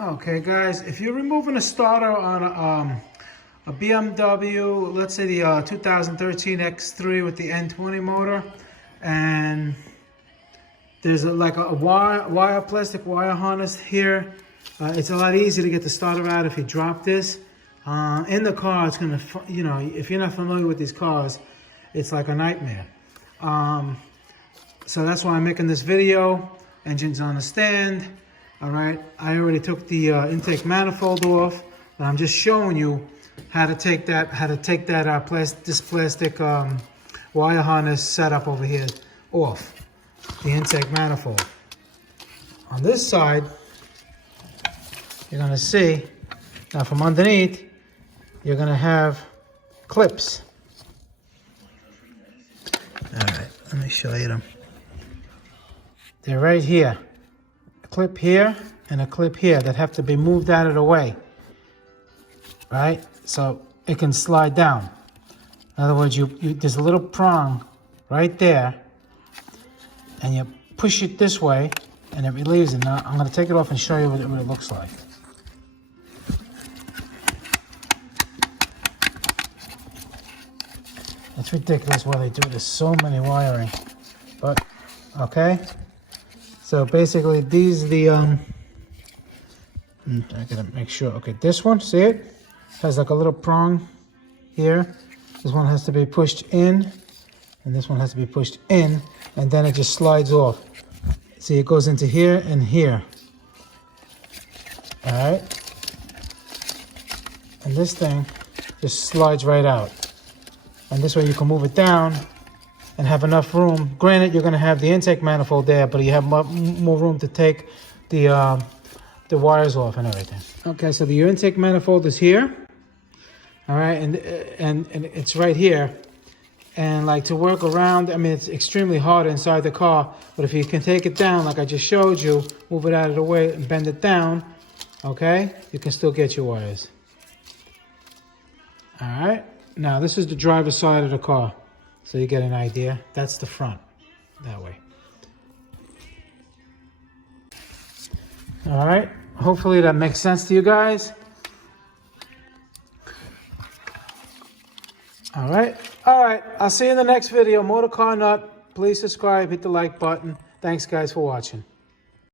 Okay, guys, if you're removing a starter on a BMW, let's say the 2013 X3 with the N20 motor, and there's like a plastic wire harness here, it's a lot easier to get the starter out if you drop this. In the car, it's gonna, if you're not familiar with these cars, it's like a nightmare. So that's why I'm making this video. Engine's on the stand. All right, I already took the intake manifold off, but I'm just showing you how to take that, this plastic wire harness setup over here off the intake manifold. On this side, you're gonna see, now from underneath, you're gonna have clips. All right, let me show you them. They're right here. Clip here and a clip here that have to be moved out of the way, right? So it can slide down. In other words, there's a little prong right there, and you push it this way, and it relieves it. Now I'm going to take it off and show you what it looks like. It's ridiculous why they do this. So many wiring, but okay. So basically, these are the, I gotta make sure. Okay, this one, see it? Has like a little prong here. This one has to be pushed in, and this one has to be pushed in, and then it just slides off. See, it goes into here and here. All right? And this thing just slides right out. And this way you can move it down and have enough room. Granted, you're gonna have the intake manifold there, but you have more room to take the wires off and everything. Okay, so your intake manifold is here. All right, and it's right here. And like to work around, I mean, it's extremely hard inside the car, but if you can take it down, like I just showed you, move it out of the way and bend it down, okay, you can still get your wires. All right, now this is the driver's side of the car. So you get an idea. That's the front, that way. All right, hopefully that makes sense to you guys. All right, I'll see you in the next video. Motor Car Nut, please subscribe, hit the like button. Thanks guys for watching.